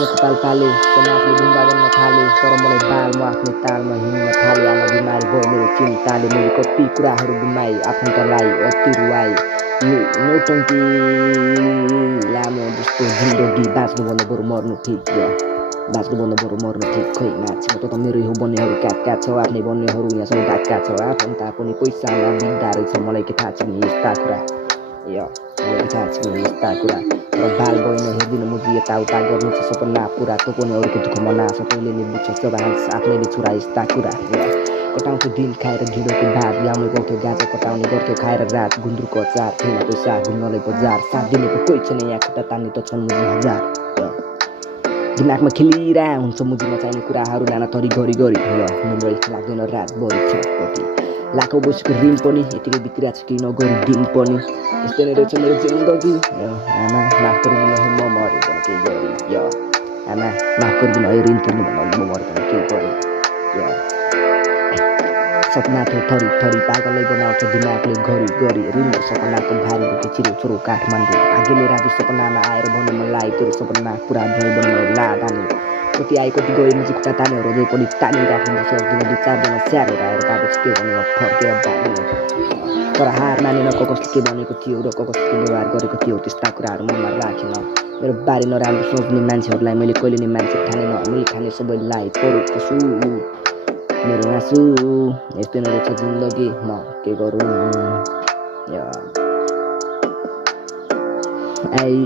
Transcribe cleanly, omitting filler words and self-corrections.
आमाको कपाल पाले समाजले गुन्डा बन्न थाले तर मलाई बाल म आफ्नै तालमा हिँड्न थाले आमा बिमारी भयो मेरो चिन्ताले मैले कति कुराहरू गुमाएँ आफन्तलाई अति रुवाएँ यो नौटङ्की लामो जस्तो जिन्दगी बाँच्नुभन्दा बरु मर्नु ठिक बाँच्नुभन्दा बरु मर्नु ठिक खै मान्छेमा त मेरो हो बन्नेहरू कहाँ छ आफ्नै बन्नेहरू यहाँसम्म ढाक्का छ आफन्ता पनि पैसामा बिग्दा रहेछ मलाई के थाहा छ नि यस्ता कुरा मलाई थाहा छ नि यस्ता कुरा तर बाल बहिनी हेर्दिन मुजी यताउता गर्नु छ सपना पुरा तँ पनि अरूको दुःख मनाछ तैँले नि बुझ्छ जब हाल्छ आफ्नैले छोरा यस्ता कुरा कटाउँथ्यो दिन खाएर ढिँडोको भात गाउँले गाउँथ्यो गाजा कटाउने गर्थ्यो खाएर रात गुन्द्रुकको अचार थिएन पैसा घुम्नलाई बजार साथ दिनेको कोही छैन यहाँ खुट्टा तान्ने त छन् मुजी हजार दिमागमा खेलिरह हुन्छ मुजीमा चाहिने कुराहरू नाना थरी गरी निन्द्रै लाग्दैन रातभरि छटपट्टि लाखौँ बसेको ऋण पनि यतिकै बितिरहेको छ कि नगरी दिन पनि यस्तै नै रहेछ मेरो जिन्दगी आमा माफ गरिदिनु है म मरेँ भने केही गरेँ आमा माफ गरिदिनु है ऋण तिर्नु भन्दा म मरेँ भने केही गरेँ सपना थियो थरी थरी पागलै बनाउँछ दिमागले गरी ऋण सपनाको भारी बोके चिरो छोरो काठमाडौँ भाग्यले राजु सपनामा आएर भन्नु मन लाग्यो तेरो सपना पुरा भयो भने मलाई लादाने कति आयो कति गयो मुजी खुट्टा तान्यो हृदय पनि तानिराख्नु सक्दिनँ दुई चारजना स्याहारेर आएर कागज के भनेर फर्केर बाँड्नु तर हार मानेन कसले के भनेको थियो र कसले के व्यवहार गरेको थियो त्यस्ता कुराहरू मनमा राखेन मेरो बारे नराम्रो सोच्ने मान्छेहरूलाई मैले कहिले नै मान्छे ठानेन मैले खाने सबैलाई पशु मेरो आँसु यस्तै नै रहेछ जिन्दगी म के गरौँ आई